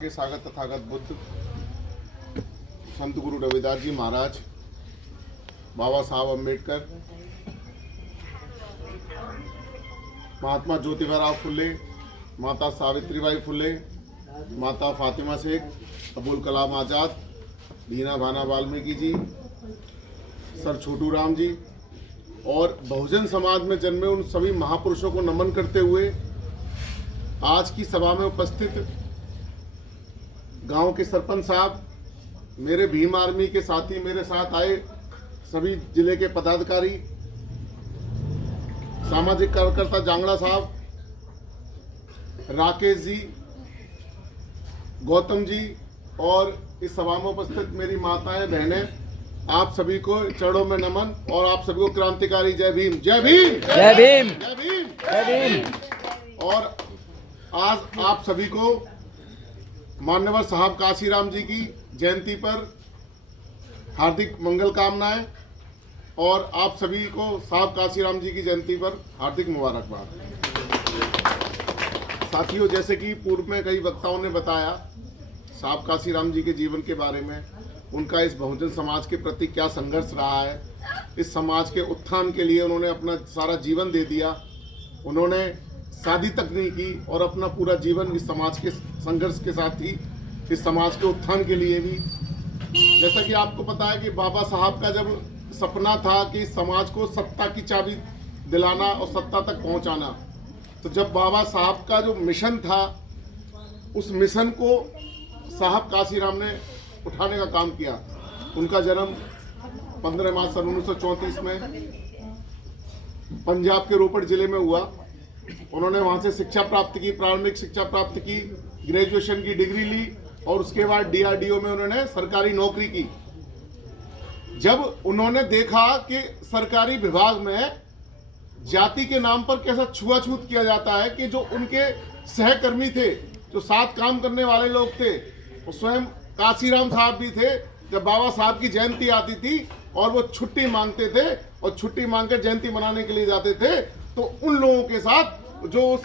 के सागर तथागत बुद्ध संत गुरु रविदास जी महाराज, बाबा साहब अम्बेडकर, महात्मा ज्योतिबा फुले, माता सावित्रीबाई फुले, माता फातिमा शेख, अबुल कलाम आज़ाद, दीना भाना वाल्मीकि जी, सर छोटू राम जी और बहुजन समाज में जन्मे उन सभी महापुरुषों को नमन करते हुए आज की सभा में उपस्थित गांव के सरपंच साहब, मेरे भीम आर्मी के साथी, मेरे साथ आए सभी जिले के पदाधिकारी, सामाजिक कार्यकर्ता जांगड़ा साहब, राकेश जी, गौतम जी और इस सभा में उपस्थित मेरी माताएं बहनें, आप सभी को चरणों में नमन और आप सभी को क्रांतिकारी जय भीम, जय भीम, जय भीम, जय भीम, जय भीम। और आज आप सभी को मान्यवर साहब काशीराम जी की जयंती पर हार्दिक मंगल कामनाएं और आप सभी को साहब काशीराम जी की जयंती पर हार्दिक मुबारकबाद। साथियों, जैसे कि पूर्व में कई वक्ताओं ने बताया साहब काशीराम जी के जीवन के बारे में, उनका इस बहुजन समाज के प्रति क्या संघर्ष रहा है, इस समाज के उत्थान के लिए उन्होंने अपना सारा जीवन दे दिया। उन्होंने शादी तक नहीं की और अपना पूरा जीवन इस समाज के संघर्ष के साथ ही इस समाज के उत्थान के लिए भी। जैसा कि आपको पता है कि बाबा साहब का जब सपना था कि समाज को सत्ता की चाबी दिलाना और सत्ता तक पहुंचाना, तो जब बाबा साहब का जो मिशन था उस मिशन को साहब काशीराम ने उठाने का काम किया। उनका जन्म 15 मार्च सन 1934 में पंजाब के रोपड़ जिले में हुआ। उन्होंने वहाँ से शिक्षा प्राप्त की, प्रारंभिक शिक्षा प्राप्त की, ग्रेजुएशन की डिग्री ली और उसके बाद डीआरडीओ में उन्होंने सरकारी नौकरी की। जब उन्होंने देखा कि सरकारी विभाग में जाति के नाम पर कैसा छुआछूत किया जाता है कि जो उनके सहकर्मी थे, जो साथ काम करने वाले लोग थे, वो स्वयं काशीराम साहब भी थे। जब बाबा साहब की जयंती आती थी और वो छुट्टी मांगते थे और छुट्टी मांग कर जयंती मनाने के लिए जाते थे, तो उन लोगों के साथ जो उस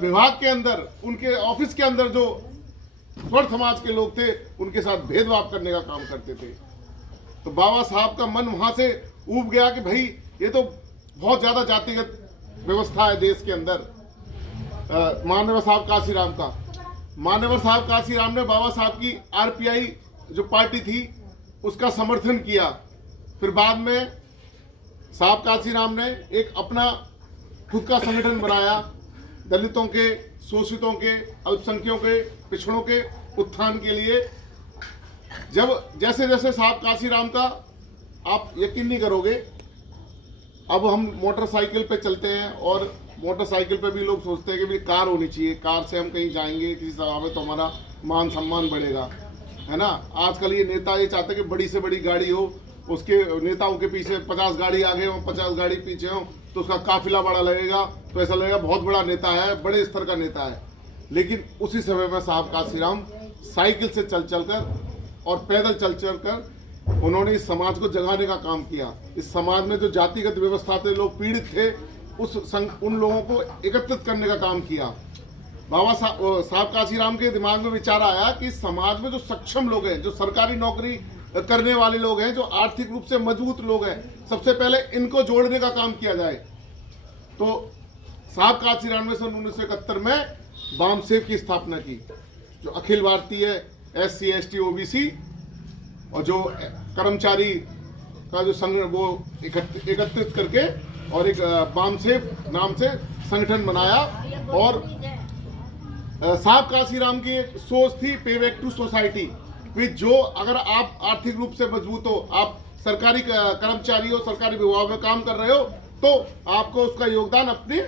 विभाग के अंदर, उनके ऑफिस के अंदर जो स्वर समाज के लोग थे, उनके साथ भेदभाव करने का काम करते थे। तो बाबा साहब का मन वहां से उब गया कि भाई ये तो बहुत ज्यादा जातिगत व्यवस्था है देश के अंदर। मान्यवर साहब काशीराम का, मान्यवर साहब काशीराम ने बाबा साहब की आरपीआई जो पार्टी थी उसका समर्थन किया। फिर बाद में साहब काशीराम ने एक अपना खुद का संगठन बनाया, दलितों के, शोषितों के, अल्पसंख्यकों के, पिछड़ों के उत्थान के लिए। जब जैसे जैसे साहब काशीराम का, आप यकीन नहीं करोगे, अब हम मोटरसाइकिल पे चलते हैं और मोटरसाइकिल पे भी लोग सोचते हैं कि भाई कार होनी चाहिए, कार से हम कहीं जाएंगे किसी सभा में तो हमारा मान सम्मान बढ़ेगा, है ना। आजकल ये नेता ये चाहते हैं कि बड़ी से बड़ी गाड़ी हो, उसके नेताओं के पीछे 50 गाड़ी आगे हो, 50 गाड़ी पीछे हो, तो उसका काफिला बड़ा लगेगा, तो ऐसा लगेगा बहुत बड़ा नेता है, बड़े स्तर का नेता है। लेकिन उसी समय में साहब काशीराम साइकिल से चल कर और पैदल चल कर उन्होंने इस समाज को जगाने का काम किया। इस समाज में जो जातिगत व्यवस्था थे, लोग पीड़ित थे, उन लोगों को एकत्रित करने का काम किया। बाबा साहब काशीराम के दिमाग में विचार आया कि समाज में जो सक्षम लोग हैं, जो सरकारी नौकरी करने वाले लोग हैं, जो आर्थिक रूप से मजबूत लोग हैं, सबसे पहले इनको जोड़ने का काम किया जाए। तो साहब काशीराम ने सन 1971 में बामसेफ की स्थापना की, जो Akhil Bharatiya SC ST OBC और जो कर्मचारी का जो संघ वो एकत्रित करके और एक बामसेफ नाम से संगठन बनाया। और साहब काशीराम की एक सोच थी, पे बैक टू सोसाइटी। जो अगर आप आर्थिक रूप से मजबूत हो, आप सरकारी कर्मचारी हो, सरकारी विभाग में काम कर रहे हो, तो आपको उसका योगदान अपने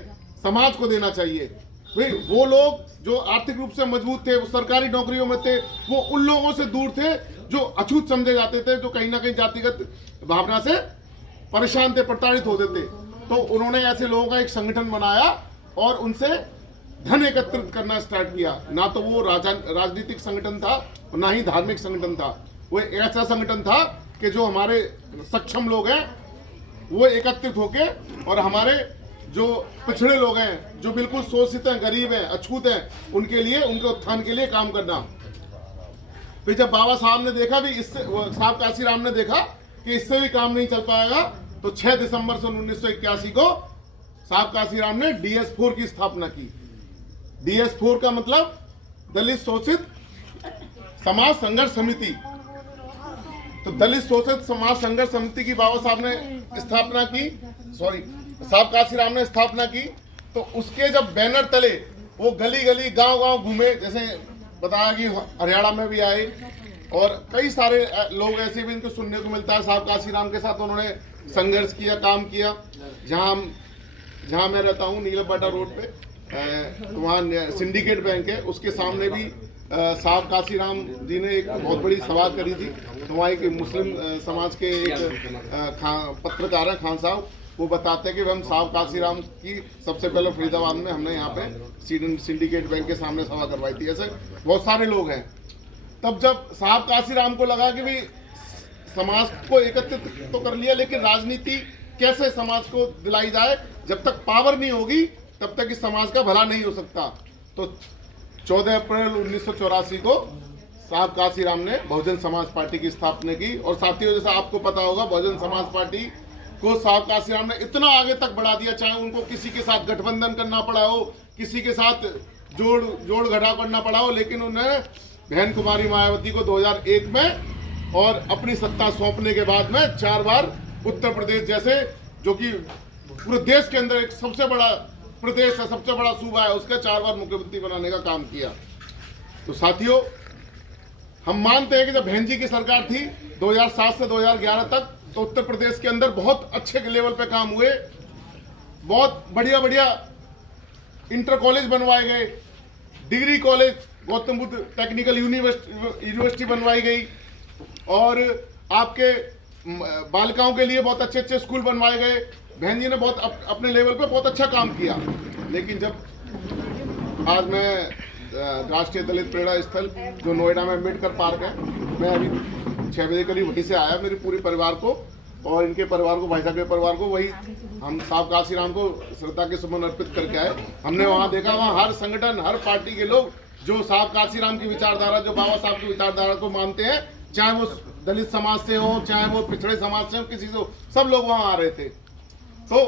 समाज को देना चाहिए। भाई वो लोग जो आर्थिक रूप से मजबूत थे, वो सरकारी नौकरियों में थे, वो उन लोगों से दूर थे जो अछूत समझे जाते थे, जो कहीं ना कहीं जातिगत भावना से परेशान थे, प्रताड़ित होते थे। तो उन्होंने ऐसे लोगों का एक संगठन बनाया और उनसे धन एकत्रित करना स्टार्ट किया। ना तो वो राजनीतिक संगठन था, ना ही धार्मिक संगठन था। वो एक ऐसा संगठन था कि जो हमारे सक्षम लोग हैं वो एकत्रित होके और हमारे जो पिछड़े लोग हैं, जो बिल्कुल शोषित हैं, गरीब हैं, अछूत हैं, उनके लिए, उनके उत्थान के लिए काम करना। फिर जब बाबा साहब ने देखा भी इससे, साहब काशीराम ने देखा कि इससे भी काम नहीं चल पाएगा, तो 6 दिसंबर सन 1981 को साहब काशीराम ने DS4 की स्थापना की। DS4 का मतलब दलित शोषित समाज संघर्ष समिति। तो दलित शोषित समाज संघर्ष समिति की बाबा साहब ने स्थापना की, साहब काशीराम ने स्थापना की। तो उसके जब बैनर तले वो गली गली गांव गांव घूमे, जैसे बताया कि हरियाणा में भी आए और कई सारे लोग ऐसे भी इनको सुनने को मिलता है। साहब काशीराम के साथ उन्होंने संघर्ष किया, काम किया। जहां मैं रहता हूं नीलम बाटा रोड पे, तो वहाँ सिंडिकेट बैंक है, उसके सामने भी साहब काशीराम जी ने एक बहुत बड़ी सभा करी थी। तो वहाँ एक मुस्लिम समाज के एक पत्रकार हैं खान साहब, वो बताते हैं कि हम साहब काशीराम की सबसे पहले फरीदाबाद में हमने यहाँ पे सिंडिकेट बैंक के सामने सभा करवाई थी। ऐसे बहुत सारे लोग हैं। तब जब साहब काशीराम को लगा कि भाई समाज को एकत्रित तो कर लिया, लेकिन राजनीति कैसे समाज को दिलाई जाए, जब तक पावर नहीं होगी तब तक इस समाज का भला नहीं हो सकता। तो 14 अप्रैल 1984 को साहब काशीराम ने बहुजन समाज पार्टी की स्थापना की। और साथियों, जैसा आपको पता होगा, बहुजन समाज पार्टी को साहब काशीराम ने इतना आगे तक बढ़ा दिया, चाहे उनको किसी के साथ गठबंधन करना पड़ा हो, किसी के साथ जोड़ घटाव करना पड़ा हो, लेकिन उन्होंने बहन कुमारी मायावती को 2001 में और अपनी सत्ता सौंपने के बाद में 4 बार उत्तर प्रदेश जैसे, जो कि पूरे देश के अंदर एक सबसे बड़ा प्रदेश है, सबसे बड़ा सूबा है, उसका 4 बार मुख्यमंत्री बनाने का काम किया। तो साथियों, हम मानते हैं कि जब बहन जी की सरकार थी 2007 से 2011 तक, तो उत्तर प्रदेश के अंदर बहुत अच्छे लेवल पे काम हुए। बहुत बढ़िया बढ़िया इंटर कॉलेज बनवाए गए, degree college, Gautam Buddha technical university बनवाई गई, और आपके बालिकाओं के लिए बहुत अच्छे अच्छे स्कूल बनवाए गए। बहन जी ने बहुत अपने लेवल पे बहुत अच्छा काम किया। लेकिन जब आज मैं राष्ट्रीय दलित प्रेरणा स्थल जो नोएडा में अम्बेडकर पार्क है, मैं अभी 6 बजे करीब वहीं से आया, मेरे पूरे परिवार को और इनके परिवार को, भाई साहब के परिवार को, वही हम साहब काशीराम को श्रद्धा के सुमन अर्पित करके आए। हमने वहाँ देखा, वहाँ हर संगठन, हर पार्टी के लोग जो साहब काशीराम की विचारधारा, जो बाबा साहब की विचारधारा को मानते हैं, चाहे वो दलित समाज से हो, चाहे वो पिछड़े समाज से हो, किसी से हो, सब लोग वहाँ आ रहे थे। तो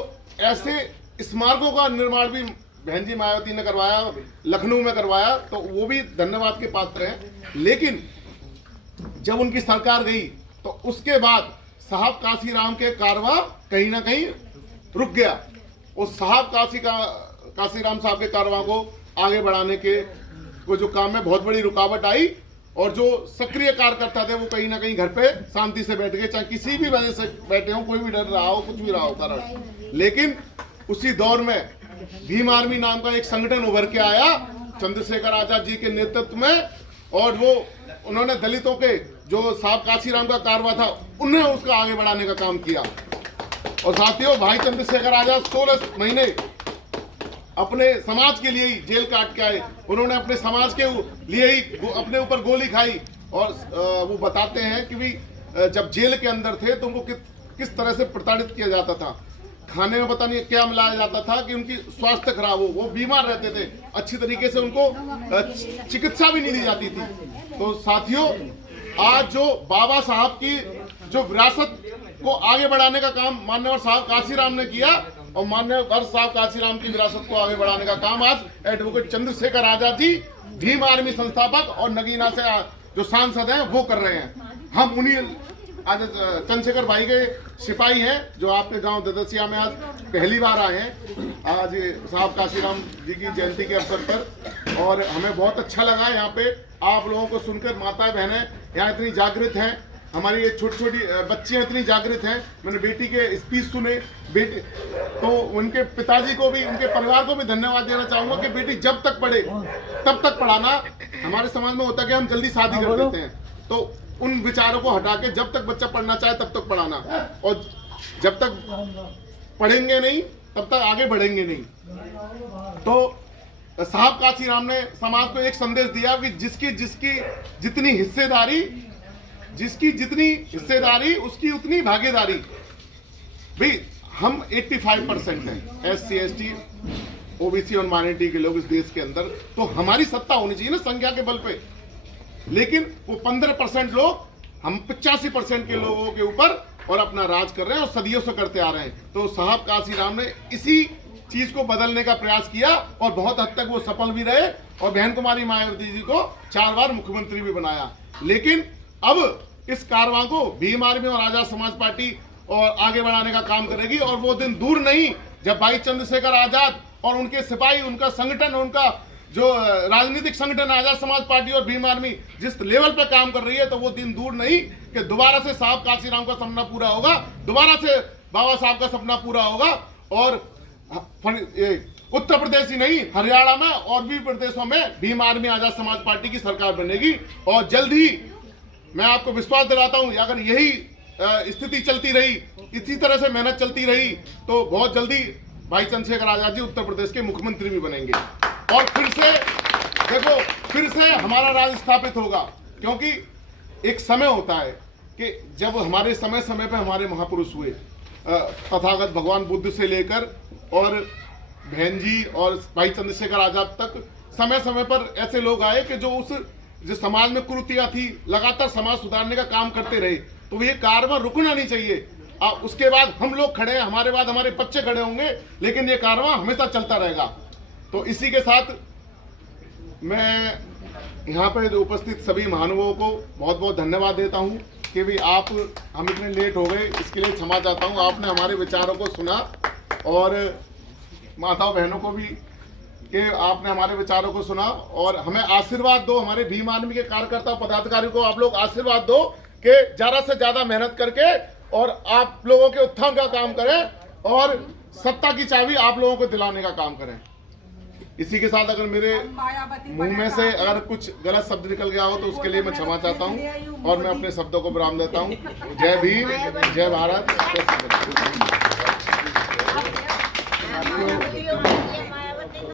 ऐसे स्मारकों का निर्माण भी बहन जी मायावती ने करवाया, लखनऊ में करवाया, तो वो भी धन्यवाद के पात्र हैं। लेकिन जब उनकी सरकार गई तो उसके बाद साहब काशीराम के कारवां कहीं ना कहीं रुक गया। उस साहब काशीराम साहब के कारवां को आगे बढ़ाने के जो काम में बहुत बड़ी रुकावट आई, और जो सक्रिय कार्यकर्ता थे वो कहीं ना कहीं घर पे शांति से बैठ गए, चाहे किसी भी वजह से बैठे हो, कोई भी डर रहा हो, कुछ भी रहा हो कारण। लेकिन उसी दौर में भीम आर्मी नाम का एक संगठन उभर के आया चंद्रशेखर आजाद जी के नेतृत्व में, और उन्होंने दलितों के जो साहब काशीराम का कारवां था, उन्होंने उसका आगे बढ़ाने का काम किया। और साथियों, भाई चंद्रशेखर आजाद 16 महीने अपने समाज के लिए ही जेल काट के आए। उन्होंने अपने समाज के लिए ही अपने ऊपर गोली खाई। और वो बताते हैं कि भी जब जेल के अंदर थे तो उनको किस तरह से प्रताड़ित किया जाता था, खाने में पता नहीं क्या मिलाया जाता था कि उनकी स्वास्थ्य खराब हो, वो बीमार रहते थे, अच्छी तरीके से उनको चिकित्सा भी नहीं दी जाती थी। तो साथियों, आज जो बाबा साहब की जो विरासत को आगे बढ़ाने का काम माननीय साहब काशीराम ने किया, और माननीय साहब काशीराम की विरासत को आगे बढ़ाने का काम आज एडवोकेट चंद्रशेखर आजाद जी, भीम आर्मी संस्थापक और नगीना से जो सांसद हैं, वो कर रहे हैं। हम उन्हीं आज चंद्रशेखर भाई के सिपाही हैं, जो आपके गांव ददसिया में आज पहली बार आए हैं, आज साहब काशीराम जी की जयंती के अवसर पर। और हमें बहुत अच्छा लगा यहाँ पे आप लोगों को सुनकर। माता बहनें यहाँ इतनी जागृत हैं, हमारी ये छोटी छोटी बच्चियाँ इतनी जागृत हैं। मैंने बेटी के स्पीच सुने, बेटी तो उनके पिताजी को भी, उनके परिवार को भी धन्यवाद देना चाहूँगा कि बेटी जब तक पढ़े तब तक पढ़ाना। हमारे समाज में होता है कि हम जल्दी शादी कर देते हैं, तो उन विचारों को हटा के जब तक बच्चा पढ़ना चाहे तब तक पढ़ाना, और जब तक पढ़ेंगे नहीं तब तक आगे बढ़ेंगे नहीं। तो साहब काशीराम ने समाज को एक संदेश दिया कि जिसकी जितनी हिस्सेदारी उसकी उतनी भागीदारी। भाई हम 85% हैं SC ST OBC और माइनॉरिटी के लोग इस देश के अंदर, तो हमारी सत्ता होनी चाहिए ना संख्या के बल पे। लेकिन वो 15% लोग, हम 85% के लोगों के ऊपर और अपना राज कर रहे हैं और सदियों से करते आ रहे हैं। तो साहब काशीराम ने इसी चीज को बदलने का प्रयास किया और बहुत हद तक वो सफल भी रहे और बहन कुमारी मायावती जी को 4 बार मुख्यमंत्री भी बनाया। लेकिन अब इस कारवां को भीम आर्मी और आजाद समाज पार्टी और आगे बढ़ाने का काम करेगी और वो दिन दूर नहीं जब भाई चंद्रशेखर आजाद और उनके सिपाही, उनका संगठन, उनका जो राजनीतिक संगठन आजाद समाज पार्टी और भीम आर्मी जिस लेवल पे काम कर रही है, तो वो दिन दूर नहीं कि दोबारा से साहब काशीराम का सपना पूरा होगा, दोबारा से बाबा साहब का सपना पूरा होगा और उत्तर प्रदेश ही नहीं, हरियाणा में और भी प्रदेशों में भीम आर्मी आजाद समाज पार्टी की सरकार बनेगी। और जल्द ही मैं आपको विश्वास दिलाता हूं, अगर यही स्थिति चलती रही, इसी तरह से मेहनत चलती रही, तो बहुत जल्दी भाई चंद्रशेखर आजाद जी उत्तर प्रदेश के मुख्यमंत्री भी बनेंगे और फिर से देखो, फिर से हमारा राज स्थापित होगा। क्योंकि एक समय होता है कि जब हमारे समय समय पे हमारे महापुरुष हुए, तथागत भगवान बुद्ध से लेकर और बहन जी और भाई चंद्रशेखर आजाद तक समय समय पर ऐसे लोग आए कि जो समाज में कुरीतियां थी, लगातार समाज सुधारने का काम करते रहे। तो ये कारवां रुकना नहीं चाहिए। उसके बाद हम लोग खड़े हैं, हमारे बाद हमारे बच्चे खड़े होंगे, लेकिन ये कारवां हमेशा चलता रहेगा। तो इसी के साथ मैं यहाँ पर उपस्थित सभी महानुभावों को बहुत बहुत धन्यवाद देता हूँ कि भी हम इतने लेट हो गए, इसके लिए क्षमा चाहता हूँ। आपने हमारे विचारों को सुना और माताओं बहनों को भी कि आपने हमारे विचारों को सुना और हमें आशीर्वाद दो, हमारे भीम आर्मी के कार्यकर्ता पदाधिकारियों को आप लोग आशीर्वाद दो कि ज़्यादा से ज़्यादा मेहनत करके और आप लोगों के उत्थान का काम करें और सत्ता की चाबी आप लोगों को दिलाने का काम करें। इसी के साथ अगर मेरे मुंह में से अगर कुछ गलत शब्द निकल गया हो तो उसके लिए मैं क्षमा चाहता हूं और मैं अपने शब्दों को विराम देता हूं। जय भीम, जय भारत, जय